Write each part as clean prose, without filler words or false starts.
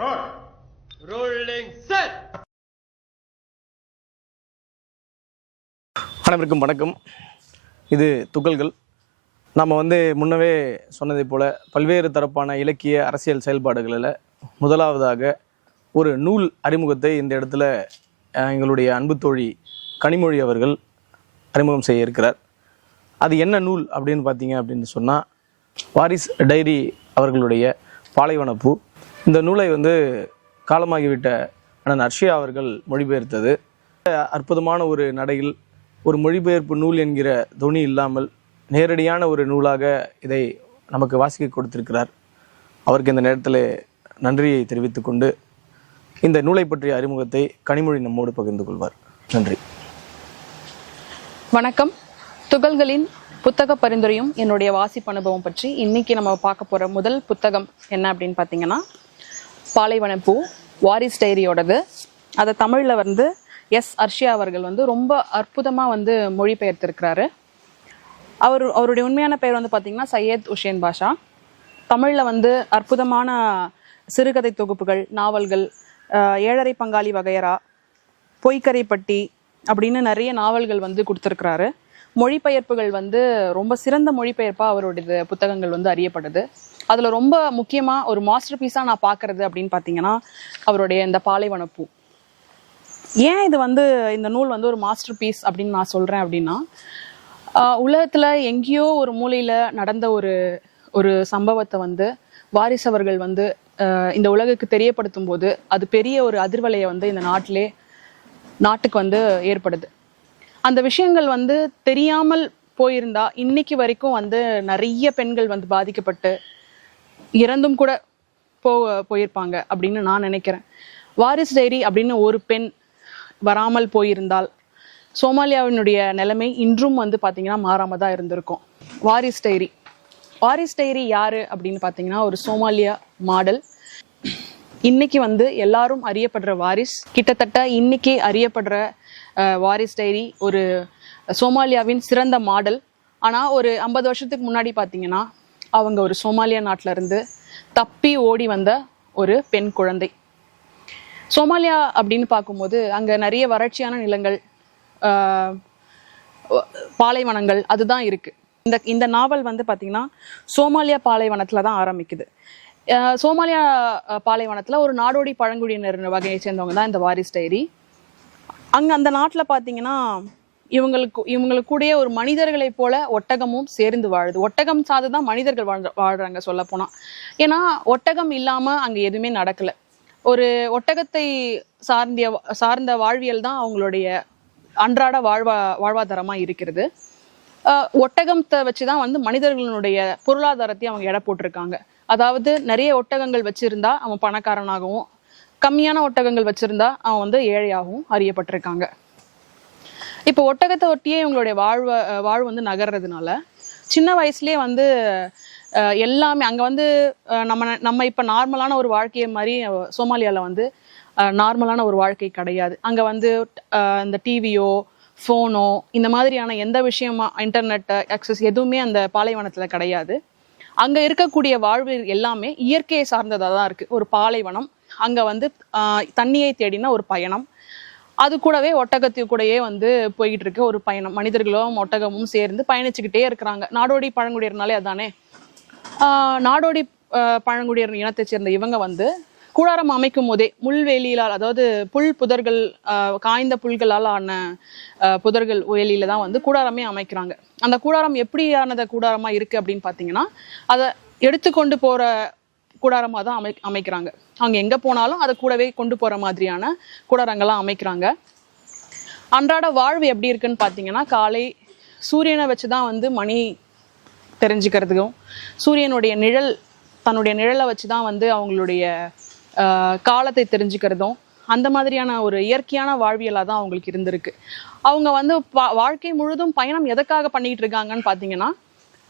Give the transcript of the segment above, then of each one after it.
Roll. Rolling set. அனைவருக்கும் வணக்கம். இது துகள்கள். நாம் முன்னவே சொன்னதை போல் பல்வேறு தரப்பான இலக்கிய அரசியல் செயல்பாடுகளில் முதலாவதாக ஒரு நூல் அறிமுகத்தை இந்த இடத்துல எங்களுடைய அன்பு தோழி கனிமொழி அவர்கள் அறிமுகம் செய்ய இருக்கிறார். அது என்ன நூல் அப்படின்னு பார்த்தீங்க அப்படின்னு சொன்னால், வாரிஸ் டைரி அவர்களுடைய பாலைவனப்பூ. இந்த நூலை காலமாகிவிட்ட அண்ணன் அர்ஷியா அவர்கள் மொழிபெயர்த்தது. அற்புதமான ஒரு நடையில் ஒரு மொழிபெயர்ப்பு நூல் என்கிற தொனி இல்லாமல் நேரடியான ஒரு நூலாக இதை நமக்கு வாசிக்க கொடுத்திருக்கிறார். அவருக்கு இந்த நேரத்தில் நன்றியை தெரிவித்துக் கொண்டு இந்த நூலை பற்றிய அறிமுகத்தை கனிமொழி நம்மோடு பகிர்ந்து கொள்வார். நன்றி. வணக்கம். துகள்களின் புத்தக பரிந்துரையும் என்னுடைய வாசிப்பு அனுபவம் பற்றி இன்னைக்கு நம்ம பார்க்க போகிற முதல் புத்தகம் என்ன அப்படின்னு பார்த்தீங்கன்னா, பாலைவனப்பூ, வாரிஸ் டைரியோடது. அதை தமிழில் எஸ் அர்ஷியா அவர்கள் ரொம்ப அற்புதமாக மொழிபெயர்த்திருக்கிறாரு. அவருடைய உண்மையான பெயர் பார்த்தீங்கன்னா சையத் உஷேன் பாஷா. தமிழில் அற்புதமான சிறுகதை தொகுப்புகள், நாவல்கள், ஏழரை பங்காளி வகையரா, பொய்க்கரைப்பட்டி அப்படின்னு நிறைய நாவல்கள் கொடுத்துருக்கிறாரு. மொழிபெயர்ப்புகள் ரொம்ப சிறந்த மொழிபெயர்ப்பாக அவருடைய புத்தகங்கள் அறியப்படுது. அதில் ரொம்ப முக்கியமாக ஒரு மாஸ்டர் பீஸாக நான் பார்க்குறது அப்படின்னு பார்த்தீங்கன்னா அவருடைய இந்த பாலைவனப்பூ. ஏன் இது இந்த நூல் ஒரு மாஸ்டர் பீஸ் அப்படின்னு நான் சொல்கிறேன் அப்படின்னா, உலகத்தில் எங்கேயோ ஒரு மூலையில் நடந்த ஒரு சம்பவத்தை வாரிஸ் அவர்கள் இந்த உலகுக்கு தெரியப்படுத்தும் போது அது பெரிய ஒரு அதிர்வலையை இந்த நாட்டுக்கு ஏற்படுது. அந்த விஷயங்கள் தெரியாமல் போயிருந்தா இன்னைக்கு வரைக்கும் நிறைய பெண்கள் பாதிக்கப்பட்டு இறந்தும் கூட போயிருப்பாங்க அப்படின்னு நான் நினைக்கிறேன். வாரிஸ் டைரி அப்படின்னு ஒரு பெண் வராமல் போயிருந்தால் சோமாலியாவினுடைய நிலைமை இன்றும் பார்த்தீங்கன்னா மாறாம தான் இருந்திருக்கும். வாரிஸ் டைரி யாரு அப்படின்னு பார்த்தீங்கன்னா ஒரு சோமாலியா மாடல். இன்னைக்கு எல்லாரும் அறியப்படுற வாரிஸ், கிட்டத்தட்ட இன்னைக்கு அறியப்படுற வாரிஸ் டைரி ஒரு சோமாலியாவின் சிறந்த மாடல். ஆனால் ஒரு 50 வருஷத்துக்கு முன்னாடி பார்த்தீங்கன்னா அவங்க ஒரு சோமாலியா நாட்டில இருந்து தப்பி ஓடி வந்த ஒரு பெண் குழந்தை. சோமாலியா அப்படின்னு பார்க்கும்போது அங்கே நிறைய வறட்சியான நிலங்கள், பாலைவனங்கள் அதுதான் இருக்கு. இந்த நாவல் பார்த்தீங்கன்னா சோமாலியா பாலைவனத்தில் தான் ஆரம்பிக்குது. சோமாலியா பாலைவனத்தில் ஒரு நாடோடி பழங்குடியினர் வகையை சேர்ந்தவங்க தான் இந்த வாரிஸ் டைரி. அங்கே அந்த நாட்டில் பார்த்தீங்கன்னா இவங்களுக்கு கூடயே ஒரு மனிதர்களை போல ஒட்டகமும் சேர்ந்து வாழுது. ஒட்டகம் சார்ந்து தான் மனிதர்கள் வாழ்றாங்க சொல்ல போனால். ஏன்னா ஒட்டகம் இல்லாமல் அங்கே எதுவுமே நடக்கலை. ஒரு ஒட்டகத்தை சார்ந்த வாழ்வியல் தான் அவங்களுடைய அன்றாட வாழ்வாதாரமாக இருக்கிறது. ஒட்டகத்தை வச்சு தான் மனிதர்களுடைய பொருளாதாரத்தையும் அவங்க எடை போட்டிருக்காங்க. அதாவது நிறைய ஒட்டகங்கள் வச்சிருந்தா அவன் பணக்காரனாகவும், கம்மியான ஒட்டகங்கள் வச்சிருந்தா அவன் ஏழையாகவும் அறியப்பட்டிருக்காங்க. இப்போ ஒட்டகத்தை ஒட்டியே இவங்களுடைய வாழ்வு நகர்றதுனால சின்ன வயசுலேயே எல்லாமே அங்கே நம்ம இப்போ நார்மலான ஒரு வாழ்க்கையை மாதிரி சோமாலியாவில் நார்மலான ஒரு வாழ்க்கை கிடையாது. அங்கே இந்த டிவியோ ஃபோனோ இந்த மாதிரியான எந்த விஷயமா இன்டர்நெட் ஆக்சஸ் எதுவுமே அந்த பாலைவனத்தில் கிடையாது. அங்கே இருக்கக்கூடிய வாழ்வு எல்லாமே இயற்கையை சார்ந்ததாக தான் இருக்குது. ஒரு பாலைவனம், அங்கே தண்ணியை தேடின ஒரு பயணம், அது கூடவே ஒட்டகத்து கூடயே போய்கிட்டு இருக்க ஒரு பயணம். மனிதர்களும் ஒட்டகமும் சேர்ந்து பயணிச்சுக்கிட்டே இருக்கிறாங்க. நாடோடி பழங்குடியினாலே அதானே. நாடோடி பழங்குடியினர் இனத்தை சேர்ந்த இவங்க கூடாரம் அமைக்கும் போதே முள்வேலியிலால், அதாவது புதர்கள், காய்ந்த புல்களால் ஆன புதர்கள் வேலியில தான் கூடாரமே அமைக்கிறாங்க. அந்த கூடாரம் எப்படியானத கூடாரமா இருக்கு அப்படின்னு பார்த்தீங்கன்னா, அதை எடுத்துக்கொண்டு போற கூடாரமா தான் அமைக்கிறாங்க. அவங்க எங்க போனாலும் அதை கூடவே கொண்டு போற மாதிரியான கூடாரங்கள்லாம் அமைக்கிறாங்க. அன்றாட வாழ்வு எப்படி இருக்குன்னு பார்த்தீங்கன்னா, காலை சூரியனை வச்சுதான் மணி தெரிஞ்சுக்கிறதுக்கும், சூரியனுடைய தன்னுடைய நிழலை வச்சுதான் அவங்களுடைய காலத்தை தெரிஞ்சுக்கிறதும், அந்த மாதிரியான ஒரு இயற்கையான வாழ்வியலாக தான் அவங்களுக்கு இருந்திருக்கு. அவங்க வாழ்க்கை முழுதும் பயணம் எதற்காக பண்ணிட்டு இருக்காங்கன்னு பார்த்தீங்கன்னா,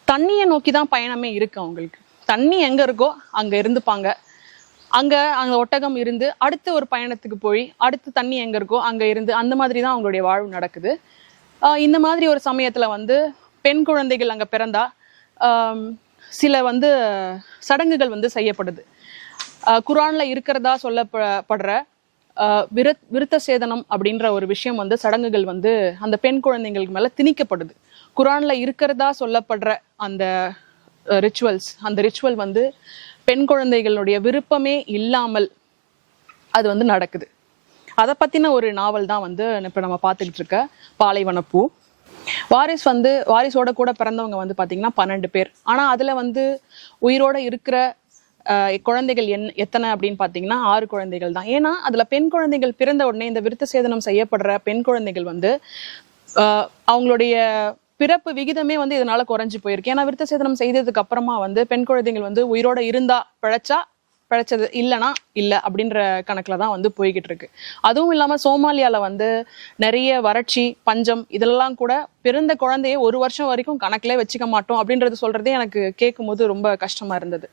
தண்ணியை நோக்கி தான் பயணமே இருக்கு அவங்களுக்கு. தண்ணி எங்க இருக்கோ அங்க இருந்துப்பாங்க. அங்க ஒட்டகம் இருந்து அடுத்த ஒரு பயணத்துக்கு போய் அடுத்து தண்ணி எங்க இருக்கோ அங்க இருந்து, அந்த மாதிரி தான் அவங்களுடைய வாழ்வு நடக்குது. இந்த மாதிரி ஒரு சமயத்துல பெண் குழந்தைகள் அங்க பிறந்தா சில சடங்குகள் செய்யப்படுது. குரான்ல இருக்கிறதா சொல்லப்படுற விருத்த சேதனம் அப்படின்ற ஒரு விஷயம் வந்து சடங்குகள் வந்து அந்த பெண் குழந்தைங்களுக்கு மேல திணிக்கப்படுது. குரான்ல இருக்கிறதா சொல்லப்படுற அந்த ரிச்சுவல்ஸ், அந்த ரிச்சுவல் வந்து பெண் குழந்தைகளுடைய விருப்பமே இல்லாமல் அது வந்து நடக்குது. அதை பத்தின ஒரு நாவல் தான் வந்து இப்ப நம்ம பார்த்துக்கிட்டு இருக்க பாலைவனப்பூ. வாரிசோட கூட பிறந்தவங்க வந்து பாத்தீங்கன்னா 12 பேர். ஆனா அதுல வந்து உயிரோட இருக்கிற குழந்தைகள் எத்தனை அப்படின்னு பாத்தீங்கன்னா 6 குழந்தைகள் தான். ஏன்னா அதுல பெண் குழந்தைகள் பிறந்த உடனே இந்த விருத்த சேதனம் செய்யப்படுற பெண் குழந்தைகள் வந்து அவங்களுடைய பிறப்பு விகிதமே வந்து இதனால குறைஞ்சு போயிருக்கு. ஏன்னா விருத்த சேதனம் செய்ததுக்கு அப்புறமா வந்து பெண் குழந்தைகள் வந்து உயிரோட இருந்தா பிழைச்சது, இல்லைன்னா இல்லை அப்படின்ற கணக்குல தான் வந்து போய்கிட்டு இருக்கு. அதுவும் இல்லாம சோமாலியால வந்து நிறைய வறட்சி, பஞ்சம், இதெல்லாம் கூட பிறந்த குழந்தைய 1 வருஷம் வரைக்கும் கணக்கிலே வச்சுக்க மாட்டோம் அப்படின்றது சொல்றதே எனக்கு கேட்கும் போது ரொம்ப கஷ்டமா இருந்தது.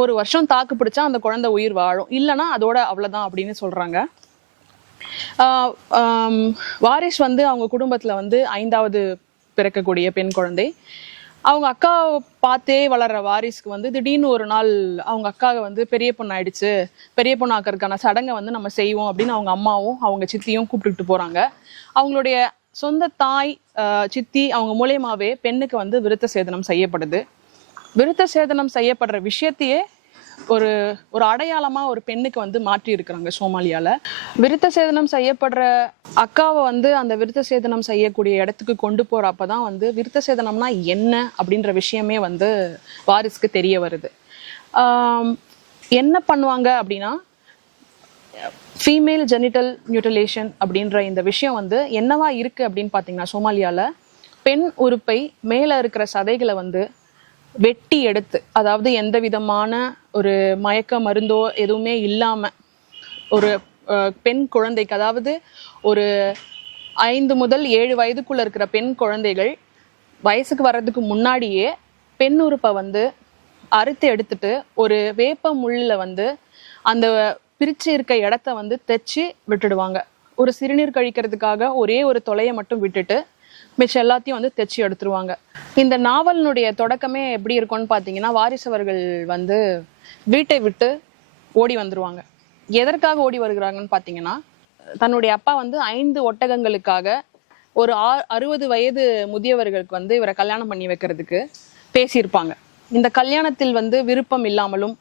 1 வருஷம் தாக்கு பிடிச்சா அந்த குழந்தை உயிர் வாழும், இல்லைன்னா அதோட அவ்வளவுதான் அப்படின்னு சொல்றாங்க. வாரிஸ் வந்து அவங்க குடும்பத்துல வந்து 5வது பிறக்கக்கூடிய பெண் குழந்தை. அவங்க அக்காவை பார்த்தே வளர்ற வாரிசுக்கு வந்து திடீர்னு ஒரு நாள் அவங்க அக்காவை வந்து பெரிய பொண்ணு ஆயிடுச்சு, பெரிய பொண்ணு ஆக்கிறதுக்கான சடங்கை வந்து நம்ம செய்வோம் அப்படின்னு அவங்க அம்மாவும் அவங்க சித்தியும் கூப்பிட்டுட்டு போறாங்க. அவங்களுடைய சொந்த தாய், சித்தி அவங்க மூலியமாவே பெண்ணுக்கு வந்து விருத்த சேதனம் செய்யப்படுது. விருத்த சேதனம் செய்யப்படுற விஷயத்தையே ஒரு ஒரு அடையாளமா ஒரு பெண்ணுக்கு வந்து மாற்றி இருக்கிறாங்க சோமாலியால. விருத்த சேதனம் செய்யப்படுற அக்காவை வந்து அந்த விருத்த சேதனம் செய்யக்கூடிய இடத்துக்கு கொண்டு போறப்பதான் வந்து விருத்த சேதனம்னா என்ன அப்படின்ற விஷயமே வந்து வாரிசுக்கு தெரிய வருது. என்ன பண்ணுவாங்க அப்படின்னா, ஃபீமேல் ஜெனிட்டல் மியூட்டிலேஷன் அப்படின்ற இந்த விஷயம் வந்து என்னவா இருக்கு அப்படின்னு பாத்தீங்கன்னா, சோமாலியால பெண் உறுப்பை மேல இருக்கிற சதைகளை வந்து வெட்டி எடுத்து, அதாவது எந்த விதமான ஒரு மயக்க மருந்தோ எதுவுமே இல்லாம ஒரு பெண் குழந்தைக்கு, அதாவது ஒரு 5 முதல் 7 வயதுக்குள்ள இருக்கிற பெண் குழந்தைகள் வயசுக்கு வர்றதுக்கு முன்னாடியே பெண் உறுப்பை வந்து அறுத்து எடுத்துட்டு ஒரு வேப்ப முள்ளில் வந்து அந்த பிரிச்சு இருக்க இடத்த வந்து தைச்சு விட்டுடுவாங்க. ஒரு சிறுநீர் கழிக்கிறதுக்காக ஒரே ஒரு தொலையை மட்டும் விட்டுட்டு மிச்சம் எல்லாத்தையும் வந்து தைச்சு எடுத்துருவாங்க. இந்த நாவலினுடைய தொடக்கமே எப்படி இருக்கும்னு பாத்தீங்கன்னா, வாரிசவர்கள் வந்து வீட்டை விட்டு ஓடி வந்துருவாங்க. எதற்காக ஓடி வருகிறாங்கன்னு பாத்தீங்கன்னா, தன்னுடைய அப்பா வந்து 5 ஒட்டகங்களுக்காக ஒரு 60 வயது முதியவர்களுக்கு வந்து இவரை கல்யாணம் பண்ணி வைக்கிறதுக்கு பேசியிருப்பாங்க. இந்த கல்யாணத்தில் வந்து விருப்பம் இல்லாமலும்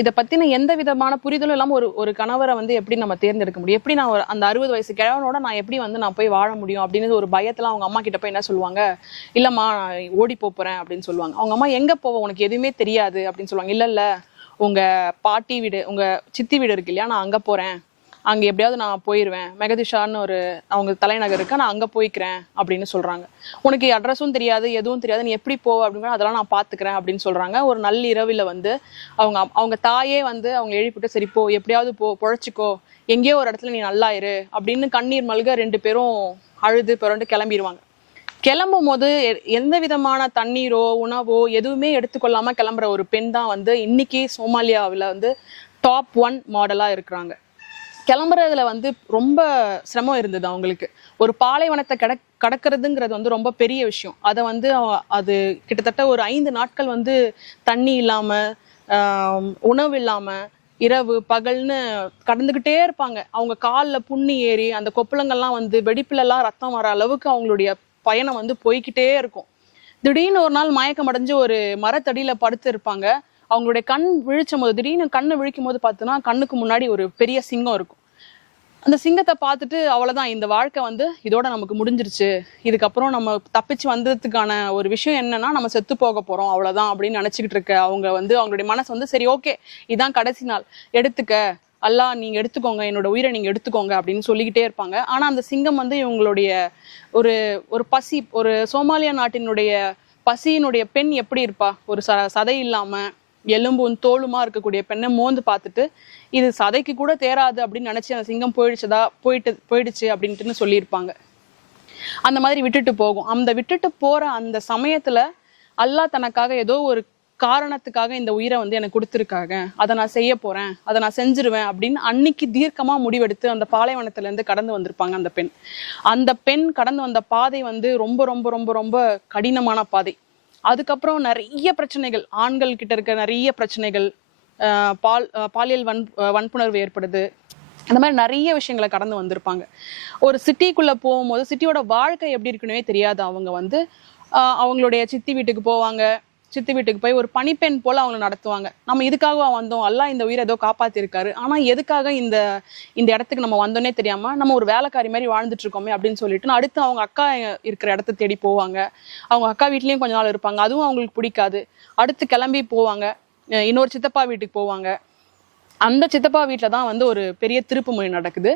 இதை பத்தின எந்த விதமான புரிதலும் இல்லாம ஒரு கணவரை வந்து எப்படி நம்ம தேர்ந்தெடுக்க முடியும், எப்படி நான் அந்த 60 வயசு கிழவனோட நான் எப்படி வந்து நான் போய் வாழ முடியும் அப்படின்னு ஒரு பயத்துல அவங்க அம்மா கிட்ட போய் என்ன சொல்லுவாங்க, இல்லம்மா ஓடி போறேன் அப்படின்னு சொல்லுவாங்க. அவங்க அம்மா எங்க போவோம், உனக்கு எதுவுமே தெரியாது அப்படின்னு சொல்லுவாங்க. இல்ல உங்க பாட்டி வீடு, உங்க சித்தி வீடு இருக்கு இல்லையா, நான் அங்க போறேன், அங்க எப்படியாவது நான் போயிருவேன், மெகதிஷான்னு ஒரு அவங்க தலைநகர் இருக்கா, நான் அங்க போய்க்கிறேன் அப்படின்னு சொல்றாங்க. உனக்கு அட்ரஸும் தெரியாது, எதுவும் தெரியாது, நீ எப்படி போவ அப்படின்னா அதெல்லாம் நான் பாத்துக்கிறேன் அப்படின்னு சொல்றாங்க. ஒரு நள்ளிரவுல வந்து அவங்க தாயே வந்து அவங்க எழுப்பிட்டு, சரி போ, எப்படியாவது பொழைச்சிக்கோ, எங்கேயோ ஒரு இடத்துல நீ நல்லா இரு அப்படின்னு கண்ணீர் மல்க 2 பேரும் அழுது பிறண்டு கிளம்பிடுவாங்க. கிளம்பும் போது எந்த விதமான தண்ணீரோ உணவோ எதுவுமே எடுத்துக்கொள்ளாம கிளம்புற ஒரு பெண் தான் வந்து இன்னைக்கு சோமாலியாவில் வந்து டாப் 1 மாடலா இருக்கிறாங்க. கிளம்புறதுல வந்து ரொம்ப சிரமம் இருந்தது அவங்களுக்கு. ஒரு பாலைவனத்தை கடக்கிறதுங்கிறது வந்து ரொம்ப பெரிய விஷயம். அதை வந்து அது கிட்டத்தட்ட ஒரு 5 நாட்கள் வந்து தண்ணி இல்லாம, உணவு இல்லாம, இரவு பகல்னு கடந்துகிட்டே இருப்பாங்க. அவங்க காலில் புண்ணி ஏறி அந்த கொப்பளங்கள்லாம் வந்து வெடிப்புலலாம் ரத்தம் வர அளவுக்கு அவங்களுடைய பயணம் வந்து போய்கிட்டே இருக்கும். திடீர்னு ஒரு நாள் மயக்கம் அடைஞ்சு ஒரு மரத்தடியில படுத்து இருப்பாங்க. அவங்களுடைய கண் விழிச்சும் போது, திடீர்னு கண்ணை விழிக்கும் போது பார்த்தோன்னா கண்ணுக்கு முன்னாடி ஒரு பெரிய சிங்கம் இருக்கும். அந்த சிங்கத்தை பார்த்துட்டு அவ்வளவுதான், இந்த வாழ்க்கை வந்து இதோட நமக்கு முடிஞ்சிருச்சு, இதுக்கப்புறம் நம்ம தப்பிச்சு வந்ததுக்கான ஒரு விஷயம் என்னன்னா நம்ம செத்து போக போறோம் அவ்வளவுதான் அப்படின்னு நினைச்சுக்கிட்டு இருக்க அவங்க வந்து அவங்களுடைய மனசு வந்து சரி ஓகே இதான் கடைசி நாள், எடுத்துக்க அல்லாஹ், நீங்க எடுத்துக்கோங்க, என்னோட உயிரை நீங்க எடுத்துக்கோங்க அப்படின்னு சொல்லிக்கிட்டே இருப்பாங்க. ஆனா அந்த சிங்கம் வந்து இவங்களுடைய ஒரு பசி, ஒரு சோமாலியா நாட்டினுடைய பசியினுடைய பெண் எப்படி இருப்பா, ஒரு சதை இல்லாம எலும்பும் தோளுமா இருக்கக்கூடிய பெண்ணை மோந்து பார்த்துட்டு இது சதைக்கு கூட தேராது அப்படின்னு நினைச்சு அந்த சிங்கம் போயிடுச்சு அப்படின்ட்டு சொல்லியிருப்பாங்க. அந்த மாதிரி விட்டுட்டு போகும். அந்த விட்டுட்டு போற அந்த சமயத்துல அல்லாஹ் தனக்காக ஏதோ ஒரு காரணத்துக்காக இந்த உயிரை வந்து எனக்கு கொடுத்துருக்காங்க, அதை நான் செய்ய போறேன், அதை நான் செஞ்சிருவேன் அப்படின்னு அன்னைக்கு தீர்க்கமா முடிவெடுத்து அந்த பாலைவனத்துல இருந்து கடந்து வந்திருப்பாங்க அந்த பெண். அந்த பெண் கடந்து வந்த பாதை வந்து ரொம்ப ரொம்ப ரொம்ப ரொம்ப கடினமான பாதை. அதுக்கப்புறம் நிறைய பிரச்சனைகள், ஆண்கள் கிட்ட இருக்க நிறைய பிரச்சனைகள், பாலியல் வன்புணர்வு ஏற்படுது. அந்த மாதிரி நிறைய விஷயங்களை கடந்து வந்திருப்பாங்க. ஒரு சிட்டிக்குள்ள போகும்போது சிட்டியோட வாழ்க்கை எப்படி இருக்குன்னே தெரியாது. அவங்க வந்து அவங்களுடைய சித்தி வீட்டுக்கு போவாங்க. சித்தி வீட்டுக்கு போய் ஒரு பணிப்பெண் போல அவங்க நடத்துவாங்க. நம்ம இதுக்காக வந்தோம், அல்லாஹ் இந்த உயிரை ஏதோ காப்பாத்திருக்காரு, ஆனா எதுக்காக இந்த இந்த இடத்துக்கு நம்ம வந்தோன்னே தெரியாம நம்ம ஒரு வேலைக்காரி மாதிரி வாழ்ந்துட்டு இருக்கோமே அப்படின்னு சொல்லிட்டு அடுத்து அவங்க அக்கா இருக்கிற இடத்த தேடி போவாங்க. அவங்க அக்கா வீட்லயும் கொஞ்ச நாள் இருப்பாங்க, அதுவும் அவங்களுக்கு பிடிக்காது. அடுத்து கிளம்பி போவாங்க, இன்னொரு சித்தப்பா வீட்டுக்கு போவாங்க. அந்த சித்தப்பா வீட்டில் தான் வந்து ஒரு பெரிய திருப்பு முறை நடக்குது.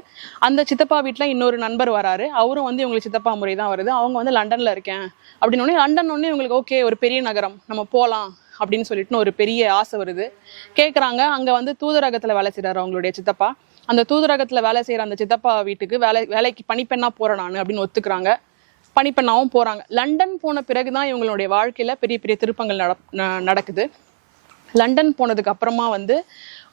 அந்த சித்தப்பா வீட்டில் இன்னொரு நண்பர் வராரு, அவரும் வந்து இவங்களுக்கு சித்தப்பா முறை தான் வருது. அவங்க வந்து லண்டன்ல இருக்கேன் அப்படின்னு லண்டன் ஒன்னே இவங்களுக்கு ஓகே, ஒரு பெரிய நகரம், நம்ம போகலாம் அப்படின்னு சொல்லிட்டு ஒரு பெரிய ஆசை வருது. கேட்குறாங்க. அங்கே வந்து தூதரகத்தில் வேலை செய்கிறாரு அவங்களுடைய சித்தப்பா. அந்த தூதரகத்தில் வேலை செய்கிற அந்த சித்தப்பா வீட்டுக்கு வேலைக்கு பணிப்பெண்ணா போகிறேன் நான் அப்படின்னு ஒத்துக்கிறாங்க. பணிப்பெண்ணாவும் போகிறாங்க. லண்டன் போன பிறகுதான் இவங்களுடைய வாழ்க்கையில் பெரிய பெரிய திருப்பங்கள் நடக்குது. லண்டன் போனதுக்கு அப்புறமா வந்து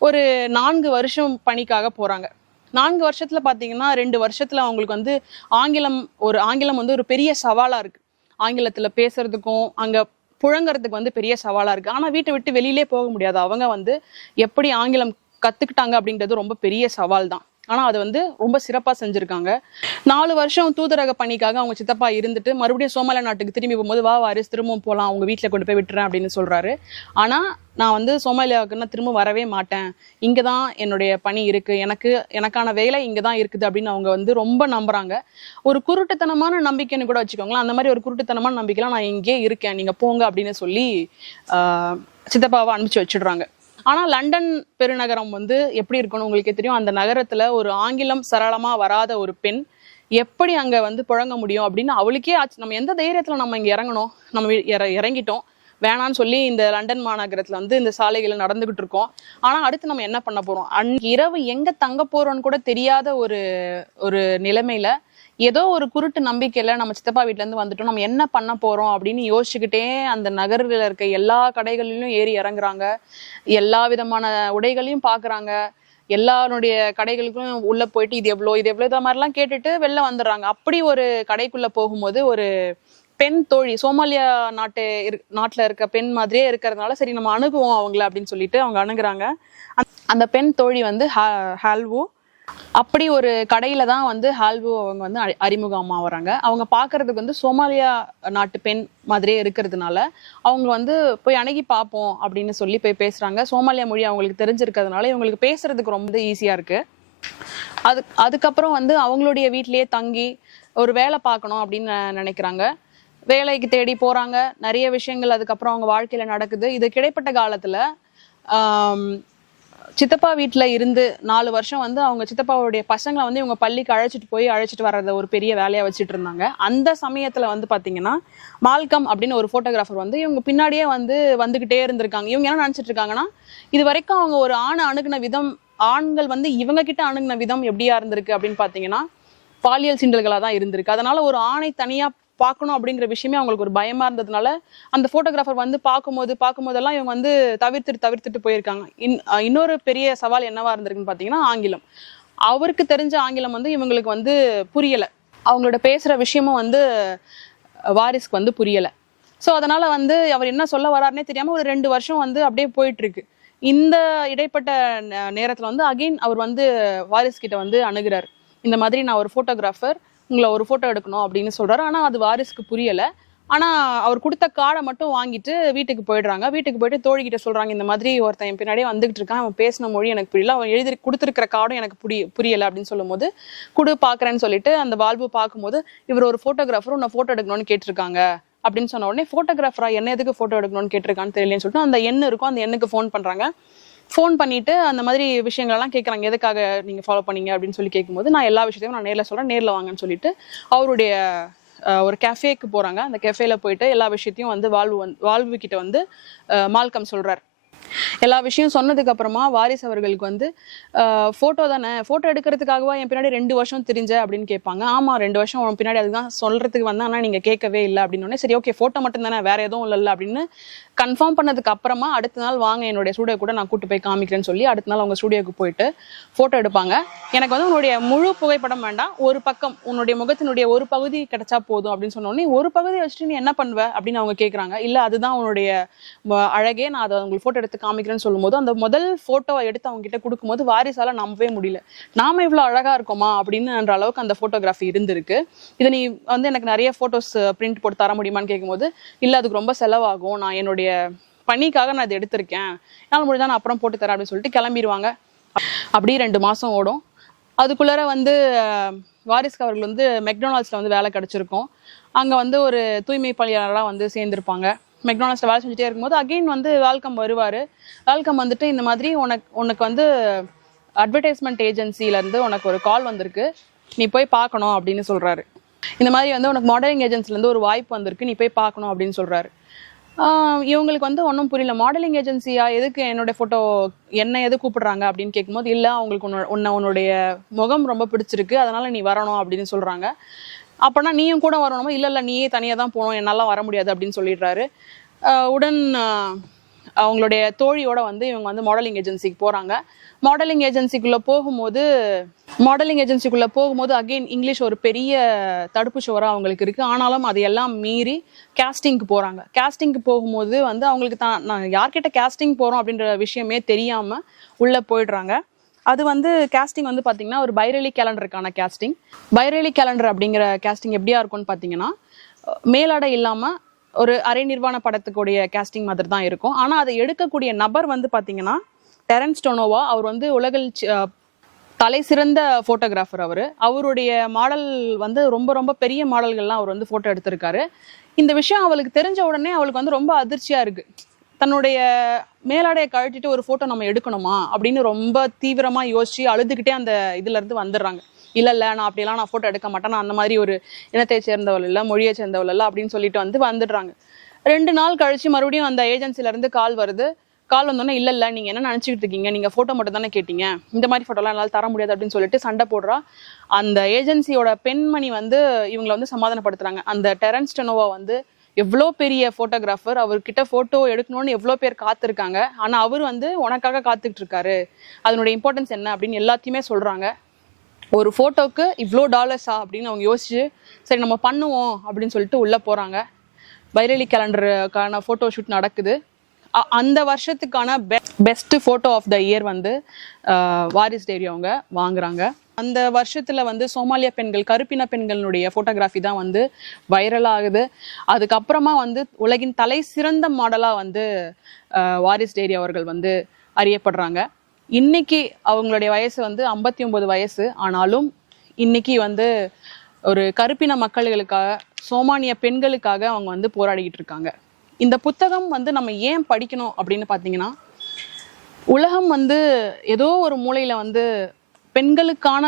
ஒரு 4 வருஷம் பணிக்காக போறாங்க. 4 வருஷத்துல பாத்தீங்கன்னா 2 வருஷத்துல அவங்களுக்கு வந்து ஆங்கிலம் வந்து ஒரு பெரிய சவாலா இருக்கு. ஆங்கிலத்துல பேசுறதுக்கும் அங்க புழங்குறதுக்கு வந்து பெரிய சவாலா இருக்கு. ஆனா வீட்டை விட்டு வெளியிலே போக முடியாது. அவங்க வந்து எப்படி ஆங்கிலம் கத்துக்கிட்டாங்க அப்படின்றது ரொம்ப பெரிய சவால் தான். ஆனா அது வந்து ரொம்ப சிறப்பா செஞ்சிருக்காங்க. 4 வருஷம் தூதரக பணிக்காக அவங்க சித்தப்பா இருந்துட்டு மறுபடியும் சோமாலியா நாட்டுக்கு திரும்பி போகும்போது வாரிஸ் திரும்பவும் போகலாம், அவங்க வீட்டுல கொண்டு போய் விட்டுறேன் அப்படின்னு சொல்றாரு. ஆனா நான் வந்து சோமாலியாவுக்கு நான் திரும்ப வரவே மாட்டேன், இங்கதான் என்னுடைய பணி இருக்கு, எனக்கான வேலை இங்கதான் இருக்குது அப்படின்னு அவங்க வந்து ரொம்ப நம்புறாங்க. ஒரு குருட்டுத்தனமான நம்பிக்கைன்னு கூட வச்சுக்கோங்களேன். அந்த மாதிரி ஒரு குருட்டுத்தனமான நம்பிக்கைலாம் நான் இங்கே இருக்கேன், நீங்க போங்க அப்படின்னு சொல்லி சித்தப்பாவை அனுப்பிச்சு வச்சிடுறாங்க. ஆனா லண்டன் பெருநகரம் வந்து எப்படி இருக்குன்னு உங்களுக்கே தெரியும். அந்த நகரத்துல ஒரு ஆங்கிலம் சரளமா வராத ஒரு பெண் எப்படி அங்க வந்து புழங்க முடியும் அப்படின்னு அவளுக்கே ஆச்சு. நம்ம எந்த தைரியத்துல நம்ம இங்க இறங்கணும், நம்ம இறங்கிட்டோம், வேணான்னு சொல்லி இந்த லண்டன் மாநகரத்துல வந்து இந்த சாலைகளை நடந்துகிட்டு இருக்கோம். ஆனா அடுத்து நம்ம என்ன பண்ண போறோம், அன்னைக்கு இரவு எங்க தங்க போறோம்னு கூட தெரியாத ஒரு நிலைமையில ஏதோ ஒரு குருட்டு நம்பிக்கையில நம்ம சித்தப்பா வீட்டுல இருந்து வந்துட்டோம், நம்ம என்ன பண்ண போறோம் அப்படின்னு யோசிச்சுக்கிட்டே அந்த நகரில் இருக்க எல்லா கடைகளிலும் ஏறி இறங்குறாங்க. எல்லா விதமான உடைகளையும் பாக்குறாங்க. எல்லாருடைய கடைகளுக்கும் உள்ள போயிட்டு இது எவ்வளோ இது மாதிரிலாம் கேட்டுட்டு வெளில வந்துடுறாங்க. அப்படி ஒரு கடைக்குள்ள போகும்போது ஒரு பெண் தோழி, சோமாலியா நாட்டுல இருக்க பெண் மாதிரியே இருக்கிறதுனால சரி நம்ம அணுகுவோம் அவங்கள அப்படின்னு சொல்லிட்டு அவங்க அணுகுறாங்க. அந்த பெண் தோழி வந்து ஹால்வோ. அப்படி ஒரு கடையில தான் வந்து ஹால்வோ அவங்க வந்து அறிமுகமா வராங்க. அவங்க பாக்குறதுக்கு வந்து சோமாலியா நாட்டு பெண் மாதிரியே இருக்கிறதுனால அவங்க வந்து போய் அணுகி பார்ப்போம் அப்படின்னு சொல்லி போய் பேசுறாங்க. சோமாலியா மொழி அவங்களுக்கு தெரிஞ்சிருக்கிறதுனால இவங்களுக்கு பேசுறதுக்கு ரொம்ப ஈஸியா இருக்கு. அதுக்கப்புறம் வந்து அவங்களுடைய வீட்டிலேயே தங்கி ஒரு வேலை பார்க்கணும் அப்படின்னு நினைக்கிறாங்க. வேலைக்கு தேடி போறாங்க. நிறைய விஷயங்கள் அதுக்கப்புறம் அவங்க வாழ்க்கையில நடக்குது. இது கிடைப்பட்ட காலத்துல சித்தப்பா வீட்டுல இருந்து 4 வருஷம் வந்து அவங்க சித்தப்பாவுடைய பசங்களை வந்து இவங்க பள்ளிக்கு அழைச்சிட்டு வர்றத ஒரு பெரிய வேலையா வச்சுட்டு இருந்தாங்க. அந்த சமயத்துல வந்து பாத்தீங்கன்னா மால்கம் அப்படின்னு ஒரு போட்டோகிராஃபர் வந்து இவங்க பின்னாடியே வந்துகிட்டே இருந்திருக்காங்க. இவங்க என்ன நினைச்சிட்டு இருக்காங்கன்னா, இது வரைக்கும் அவங்க ஒரு ஆணை அணுகுன விதம், ஆண்கள் வந்து இவங்க கிட்ட அணுகுன விதம் எப்படியா இருந்திருக்கு அப்படின்னு பாத்தீங்கன்னா பாலியல் சீண்டல்களா தான் இருந்திருக்கு. அதனால ஒரு ஆணை தனியா பார்க்கணும் அப்படிங்கிற விஷயமே அவங்களுக்கு ஒரு பயமா இருந்ததுனால அந்த போட்டோகிராஃபர் வந்து பார்க்கும்போதெல்லாம் இவங்க வந்து தவிர்த்துட்டு போயிருக்காங்க. இன்னொரு பெரிய சவால் என்னவா இருந்திருக்குன்னு பாத்தீங்கன்னா ஆங்கிலம். அவருக்கு தெரிஞ்ச ஆங்கிலம் வந்து இவங்களுக்கு வந்து புரியல. அவங்களோட பேசுற விஷயமும் வந்து வாரிஸ்க்கு வந்து புரியல. ஸோ அதனால வந்து அவர் என்ன சொல்ல வர்றாருன்னே தெரியாம ஒரு 2 வருஷம் வந்து அப்படியே போயிட்டு இருக்கு. இந்த இடைப்பட்ட நேரத்துல வந்து அகைன் அவர் வந்து வாரிஸ் கிட்ட வந்து அணுகிறார். இந்த மாதிரி நான் ஒரு போட்டோகிராஃபர், உங்களை ஒரு போட்டோ எடுக்கணும் அப்படின்னு சொல்றாரு. ஆனா அது வாரிஸ்க்கு புரியல. ஆனா அவர் கொடுத்த கார்டை மட்டும் வாங்கிட்டு வீட்டுக்கு போயிடுறாங்க. வீட்டுக்கு போயிட்டு தோழிகிட்ட சொல்றாங்க, இந்த மாதிரி ஒருத்தன் என் பின்னாடியே வந்துகிட்டு இருக்கான், அவன் பேசின மொழி எனக்கு புரியல, அவன் எழுதி கொடுத்துருக்கிற கார்டும் எனக்கு புரியல அப்படின்னு சொல்லும் போது பாக்குறேன்னு சொல்லிட்டு அந்த வால்பு பார்க்கும்போது இவர் ஒரு போட்டோகிராஃபர் உன்னை போட்டோ எடுக்கணும்னு கேட்டிருக்காங்க அப்படின்னு சொன்ன உடனே போட்டோகிராஃபரா என்ன எதுக்கு போட்டோ எடுக்கணும்னு கேட்டிருக்கான்னு தெரியலன்னு சொல்லிட்டு அந்த எண் இருக்கும், அந்த எண்ணுக்கு ஃபோன் பண்றாங்க. ஃபோன் பண்ணிட்டு அந்த மாதிரி விஷயங்கள்லாம் கேட்குறாங்க, எதுக்காக நீங்கள் ஃபாலோ பண்ணீங்க அப்படின்னு சொல்லி கேட்கும்போது நான் எல்லா விஷயத்தையும் நான் நேரில் சொல்கிறேன், நேரில் வாங்கன்னு சொல்லிட்டு அவருடைய ஒரு கேஃபேக்கு போகிறாங்க. அந்த கேஃபேல போயிட்டு எல்லா விஷயத்தையும் வந்து வால்வு கிட்ட வந்து மால்கம் சொல்கிறார். எல்லா விஷயம் சொன்னதுக்கு அப்புறமா வாரிஸ் அவர்களுக்கு வந்து போட்டோ தானே, போட்டோ எடுக்கிறதுக்காகவா என் பின்னாடி 2 வருஷம் தெரிஞ்ச அப்படின்னு கேட்பாங்க. ஆமா 2 வருஷம் உன் பின்னாடி அதுதான் சொல்றதுக்கு வந்தா, ஆனா நீங்க கேட்கவே இல்லை அப்படின்னு. சரி ஓகே, போட்டோ மட்டும் தானே, வேற எதுவும் இல்லைல்ல அப்படின்னு கன்ஃபார்ம் பண்ணதுக்கு அப்புறமா அடுத்த நாள் வாங்க என்னுடைய ஸ்டூடியோ கூட நான் கூட்டு போய் காமிக்கிறேன்னு சொல்லி அடுத்த நாள் அவங்க ஸ்டூடியோக்கு போயிட்டு ஃபோட்டோ எடுப்பாங்க. எனக்கு வந்து உன்னுடைய முழு புகைப்படம் வேண்டாம், ஒரு பக்கம் உன்னுடைய முகத்தினுடைய ஒரு பகுதி கிடைச்சா போதும் அப்படின்னு சொன்னோடனே, ஒரு பகுதியை வச்சுட்டு நீ என்ன பண்ணுவ அப்படின்னு அவங்க கேட்குறாங்க. இல்லை அதுதான் உன்னுடைய அழகே, நான் அதை உங்களுக்கு ஃபோட்டோ எடுத்து காமிக்கிறேன்னு சொல்லும்போது அந்த முதல் ஃபோட்டோவை எடுத்து அவங்க கிட்ட கொடுக்கும்போது வாரிசால நம்பவே முடியல. நாம இவ்வளோ அழகா இருக்கோமா அப்படின்னுன்ற அளவுக்கு அந்த ஃபோட்டோகிராஃபி இருந்திருக்கு. இதை நீ வந்து எனக்கு நிறைய ஃபோட்டோஸ் பிரிண்ட் போட்டு தர முடியுமான்னு கேட்கும்போது, இல்லை அதுக்கு ரொம்ப செலவாகும், நான் என்னுடைய பணிக்காக நான் இதை எடுத்திருக்கேன், என்னால் முடிஞ்சா நான் அப்புறம் போட்டு தரேன் அப்படின்னு சொல்லிட்டு கிளம்பிடுவாங்க. அப்படியே 2 மாசம் ஓடும். அதுக்குள்ளார வந்து வாரிஸ்க்கு அவர்கள் வந்து மெக்டொனால்ட்ஸ்ல வந்து வேலை கிடைச்சிருக்கும். அங்க வந்து ஒரு தூய்மை பணியாளராக வந்து சேர்ந்திருப்பாங்க. மெக்டொனால்ட்ஸ்ல வேலை செஞ்சுட்டே இருக்கும்போது அகெயின் வந்து வெல்கம் வருவாரு. வெல்கம் வந்துட்டு இந்த மாதிரி உனக்கு வந்து அட்வர்டைஸ்மெண்ட் ஏஜென்சில இருந்து உனக்கு ஒரு கால் வந்திருக்கு, நீ போய் பார்க்கணும் அப்படின்னு சொல்றாரு. இந்த மாதிரி வந்து உனக்கு மாடலிங் ஏஜென்சில இருந்து ஒரு வாய்ப்பு வந்திருக்கு, நீ போய் பார்க்கணும் அப்படின்னு சொல்றாரு. இவங்களுக்கு வந்து ஒன்றும் புரியல. மாடலிங் ஏஜென்சியா, எதுக்கு என்னோட ஃபோட்டோ என்ன எது கூப்பிடுறாங்க அப்படின்னு கேட்கும்போது, இல்லை அவங்களுக்கு உன்னுடைய முகம் ரொம்ப பிடிச்சிருக்கு, அதனால நீ வரணும் அப்படின்னு சொல்றாங்க. அப்போனா நீயும் கூட வரணுமா? இல்லை நீயே தனியாக தான் போகணும், என்னால் வர முடியாது அப்படின்னு சொல்லிடுறாரு. உடன் அவங்களுடைய தோழியோட வந்து இவங்க வந்து மாடலிங் ஏஜென்சிக்கு போகிறாங்க. மாடலிங் ஏஜென்சிக்குள்ளே போகும்போது அகெயின் இங்கிலீஷ் ஒரு பெரிய தடுப்பு சுவராக அவங்களுக்கு இருக்குது. ஆனாலும் அதையெல்லாம் மீறி கேஸ்டிங்க்கு போகிறாங்க. கேஸ்டிங்க்கு போகும்போது வந்து அவங்களுக்கு நான் யார்கிட்ட கேஸ்டிங் போகிறோம் அப்படின்ற விஷயமே தெரியாமல் உள்ளே போயிடுறாங்க. அது வந்து கேஸ்டிங் வந்து பார்த்தீங்கன்னா ஒரு பைரலி கேலண்டருக்கான கேஸ்டிங். பைரலி கேலண்டர் அப்படிங்கிற கேஸ்டிங் எப்படியா இருக்கும்னு பார்த்தீங்கன்னா, மேலாடை இல்லாமல் ஒரு அரை நிர்வாண படத்துக்குடைய கேஸ்டிங் மாதிரி தான் இருக்கும். ஆனால் அதை எடுக்கக்கூடிய நபர் வந்து பார்த்தீங்கன்னா டெரன்ஸ் டொனோவா. அவர் வந்து உலகில் தலை சிறந்த ஃபோட்டோகிராஃபர். அவருடைய மாடல் வந்து ரொம்ப ரொம்ப பெரிய மாடல்கள்லாம் அவர் வந்து ஃபோட்டோ எடுத்திருக்காரு. இந்த விஷயம் அவளுக்கு தெரிஞ்ச உடனே அவளுக்கு வந்து ரொம்ப அதிர்ச்சியாக இருக்குது. தன்னுடைய மேலாடையை கழட்டிட்டு ஒரு ஃபோட்டோ நம்ம எடுக்கணுமா அப்படின்னு ரொம்ப தீவிரமாக யோசிச்சு அழுதுகிட்டே அந்த இதுலேருந்து வந்துடுறாங்க. இல்லை நான் அப்படியெல்லாம் நான் ஃபோட்டோ எடுக்க மாட்டேன், நான் அந்த மாதிரி ஒரு இனத்தை சேர்ந்தவள் இல்லை, மொழியை சேர்ந்தவள் இல்லை அப்படின்னு சொல்லிட்டு வந்துடுறாங்க. 2 நாள் கழிச்சு மறுபடியும் அந்த ஏஜென்சிலேருந்து கால் வருது. கால் வந்தோடனே, இல்லை நீங்கள் என்ன நினச்சிக்கிட்டு இருக்கீங்க, நீங்கள் ஃபோட்டோ மட்டும் தானே கேட்டீங்க, இந்த மாதிரி ஃபோட்டோலாம் என்னால் தர முடியாது அப்படின்னு சொல்லிட்டு சண்டை போடுறா. அந்த ஏஜென்சியோட பெண்மணி வந்து இவங்களை வந்து சமாதானப்படுத்துறாங்க. அந்த டெரன்ஸ் டொனோவா வந்து எவ்வளோ பெரிய ஃபோட்டோகிராஃபர், அவர்கிட்ட ஃபோட்டோ எடுக்கணும்னு எவ்வளோ பேர் காத்திருக்காங்க, ஆனால் அவர் வந்து உனக்காக காத்துக்கிட்டு இருக்காரு, அதனுடைய இம்பார்ட்டன்ஸ் என்ன அப்படின்னு எல்லாத்தையுமே சொல்கிறாங்க. ஒரு ஃபோட்டோக்கு இவ்வளோ டாலர்ஸா அப்படின்னு அவங்க யோசிச்சு, சரி நம்ம பண்ணுவோம் அப்படின்னு சொல்லிட்டு உள்ளே போகிறாங்க. பைரலி கேலண்டருக்கான ஃபோட்டோ ஷூட் நடக்குது. அந்த வருஷத்துக்கான best photo of the year வந்து வாரிஸ் டேரி அவங்க வாங்குறாங்க. அந்த வருஷத்துல வந்து சோமாலியா பெண்கள், கருப்பின பெண்களுடைய ஃபோட்டோகிராஃபி தான் வந்து வைரல் ஆகுது. அதுக்கப்புறமா வந்து உலகின் தலை சிறந்த மாடலா வந்து வாரிஸ் டேரி அவர்கள் வந்து அறியப்படுறாங்க. இன்னைக்கு அவங்களுடைய வயசு வந்து 59 வயசு. ஆனாலும் இன்னைக்கு வந்து ஒரு கருப்பின மக்களுக்காக, சோமானிய பெண்களுக்காக அவங்க வந்து போராடிக்கிட்டு இருக்காங்க. இந்த புத்தகம் வந்து நம்ம ஏன் படிக்கணும் அப்படின்னு பார்த்தீங்கன்னா, உலகம் வந்து ஏதோ ஒரு மூலையில வந்து பெண்களுக்கான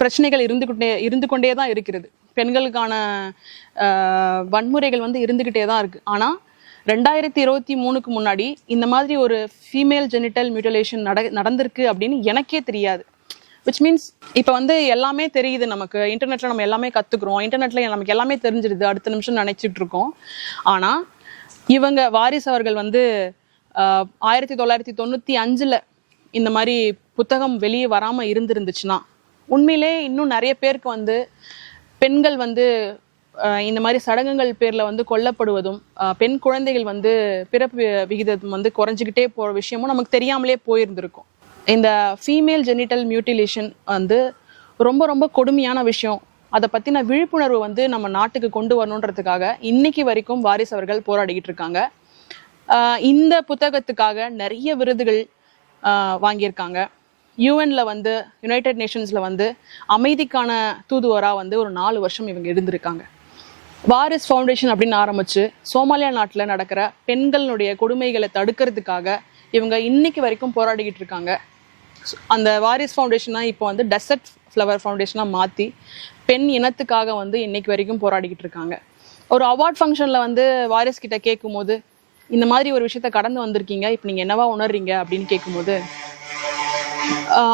பிரச்சனைகள் இருந்து கொண்டே தான் இருக்கிறது. பெண்களுக்கான வன்முறைகள் வந்து இருந்துகிட்டே தான் இருக்கு. ஆனால் 2023க்கு முன்னாடி இந்த மாதிரி ஒரு ஃபீமேல் ஜெனிட்டல் மியூட்டிலேஷன் நடந்திருக்கு அப்படின்னு எனக்கே தெரியாது. விச் மீன்ஸ் இப்போ வந்து எல்லாமே தெரியுது நமக்கு, இன்டர்நெட்டில் நம்ம எல்லாமே கற்றுக்குறோம், இன்டர்நெட்டில் நமக்கு எல்லாமே தெரிஞ்சிடுது, அடுத்த நிமிஷம் நினச்சிட்டு இருக்கோம். ஆனால் இவங்க வாரிஸ் அவர்கள் வந்து 1995ல் இந்த மாதிரி புத்தகம் வெளியே வராமல் இருந்துச்சுன்னா, உண்மையிலே இன்னும் நிறைய பேருக்கு வந்து பெண்கள் வந்து இந்த மாதிரி சடங்குகள் பேரில் வந்து கொல்லப்படுவதும், பெண் குழந்தைகள் வந்து பிறப்பு விகிதம் வந்து குறைஞ்சிக்கிட்டே போகிற விஷயமும் நமக்கு தெரியாமலே போயிருந்திருக்கும். இந்த ஃபீமேல் ஜெனிட்டல் மியூட்டிலேஷன் வந்து ரொம்ப ரொம்ப கொடுமையான விஷயம். அதை பற்றின விழிப்புணர்வு வந்து நம்ம நாட்டுக்கு கொண்டு வரணுன்றதுக்காக இன்னைக்கு வரைக்கும் வாரிஸ் அவர்கள் போராடிக்கிட்டு இருக்காங்க. இந்த புத்தகத்துக்காக நிறைய விருதுகள் வாங்கியிருக்காங்க. யூஎன்ல வந்து, யுனைடெட் நேஷன்ஸ்ல வந்து அமைதிக்கான தூதுவராக வந்து ஒரு 4 வருஷம் இவங்க இருந்திருக்காங்க. வாரிஸ் ஃபவுண்டேஷன் அப்படின்னு ஆரம்பிச்சு சோமாலியா நாட்டில் நடக்கிற பெண்களுடைய கொடுமைகளை தடுக்கிறதுக்காக இவங்க இன்னைக்கு வரைக்கும் போராடிக்கிட்டு இருக்காங்க. அந்த வாரிஸ் ஃபவுண்டேஷனா இப்போ வந்து டெசர்ட் ஃப்ளவர் ஃபவுண்டேஷனாக மாற்றி பெண் இனத்துக்காக வந்து இன்னைக்கு வரைக்கும் போராடிக்கிட்டு இருக்காங்க. ஒரு அவார்ட் ஃபங்க்ஷனில் வந்து வாரிஸ் கிட்ட கேட்கும்போது, இந்த மாதிரி ஒரு விஷயத்த கடந்து வந்திருக்கீங்க, இப்போ நீங்கள் என்னவா உணர்றீங்க அப்படின்னு கேட்கும்போது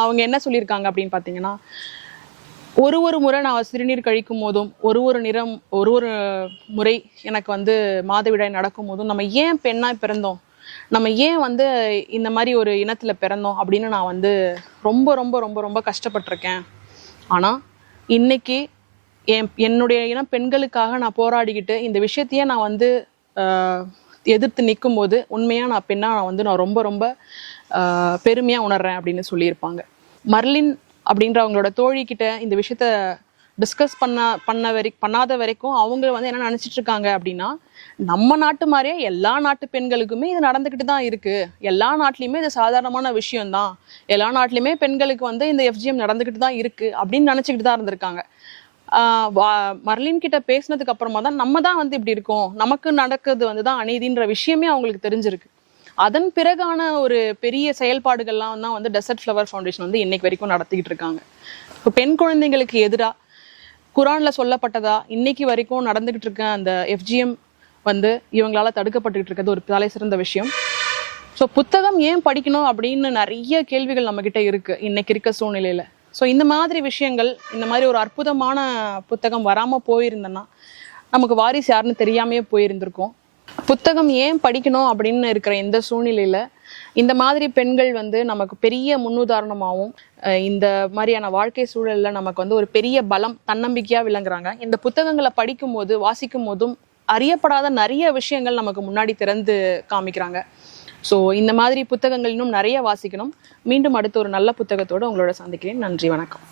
அவங்க என்ன சொல்லியிருக்காங்க அப்படின்னு பார்த்தீங்கன்னா, ஒரு முறை நான் சிறுநீர் கழிக்கும் போதும் ஒரு முறை எனக்கு வந்து மாதவிடாய் நடக்கும் போதும் நம்ம ஏன் பெண்ணாய் பிறந்தோம், நம்ம ஏன் வந்து இந்த மாதிரி ஒரு இனத்துல பிறந்தோம் அப்படின்னு நான் வந்து ரொம்ப ரொம்ப ரொம்ப ரொம்ப கஷ்டப்பட்டிருக்கேன். ஆனா இன்னைக்கு என்னுடைய இனம் பெண்களுக்காக நான் போராடிக்கிட்டு இந்த விஷயத்தையே நான் வந்து எதிர்த்து நிற்கும் போது உண்மையா நான் பெண்ணா நான் ரொம்ப ரொம்ப பெருமையா உணர்றேன் அப்படின்னு சொல்லியிருப்பாங்க. மர்லின் அப்படின்ற அவங்களோட தோழி கிட்ட இந்த விஷயத்த டிஸ்கஸ் பண்ணாத வரைக்கும் அவங்க வந்து என்ன நினைச்சிட்டு இருக்காங்க அப்படின்னா, நம்ம நாட்டு மாதிரியே எல்லா நாட்டு பெண்களுக்குமே இது நடந்துக்கிட்டு தான் இருக்கு, எல்லா நாட்டிலையுமே இது சாதாரணமான விஷயம்தான், எல்லா நாட்டிலையுமே பெண்களுக்கு வந்து இந்த FGM நடந்துக்கிட்டு தான் இருக்கு அப்படின்னு நினைச்சுக்கிட்டு தான் இருந்திருக்காங்க. மர்லின் கிட்ட பேசினதுக்கு அப்புறமா தான் நம்ம தான் வந்து இப்படி இருக்கோம், நமக்கு நடக்குது வந்து தான் அநீதின்ற விஷயமே அவங்களுக்கு தெரிஞ்சிருக்கு. அதன் பிறகான ஒரு பெரிய செயல்பாடுகள்லாம் தான் வந்து டெசர்ட் ஃப்ளவர் ஃபவுண்டேஷன் வந்து இன்னைக்கு வரைக்கும் நடத்திக்கிட்டு இருக்காங்க. இப்போ பெண் குழந்தைங்களுக்கு எதிராக குரான்ல சொல்லப்பட்டதா இன்னைக்கு வரைக்கும் நடந்துகிட்டு இருக்க அந்த FGM வந்து இவங்களால தடுக்கப்பட்டுக்கிட்டு இருக்கிறது ஒரு தலை சிறந்த விஷயம். ஸோ புத்தகம் ஏன் படிக்கணும் அப்படின்னு நிறைய கேள்விகள் நம்ம கிட்ட இருக்கு இன்னைக்கு இருக்க சூழ்நிலையில. ஸோ இந்த மாதிரி விஷயங்கள், இந்த மாதிரி ஒரு அற்புதமான புத்தகம் வராம போயிருந்தேன்னா நமக்கு வாரிசு யாருன்னு தெரியாமையே போயிருந்திருக்கோம். புத்தகம் ஏன் படிக்கணும் அப்படின்னு இருக்கிற இந்த சூழ்நிலையில இந்த மாதிரி பெண்கள் வந்து நமக்கு பெரிய முன்னுதாரணமாகவும் இந்த மாதிரியான வாழ்க்கை சூழல்ல நமக்கு வந்து ஒரு பெரிய பலம், தன்னம்பிக்கையா விளங்குறாங்க. இந்த புத்தகங்களை படிக்கும் போது வாசிக்கும் போதும் அறியப்படாத நிறைய விஷயங்கள் நமக்கு முன்னாடி திறந்து காமிக்கிறாங்க. ஸோ இந்த மாதிரி புத்தகங்கள் இன்னும் நிறைய வாசிக்கணும். மீண்டும் அடுத்த ஒரு நல்ல புத்தகத்தோடு உங்களோட சந்திக்கிறேன். நன்றி, வணக்கம்.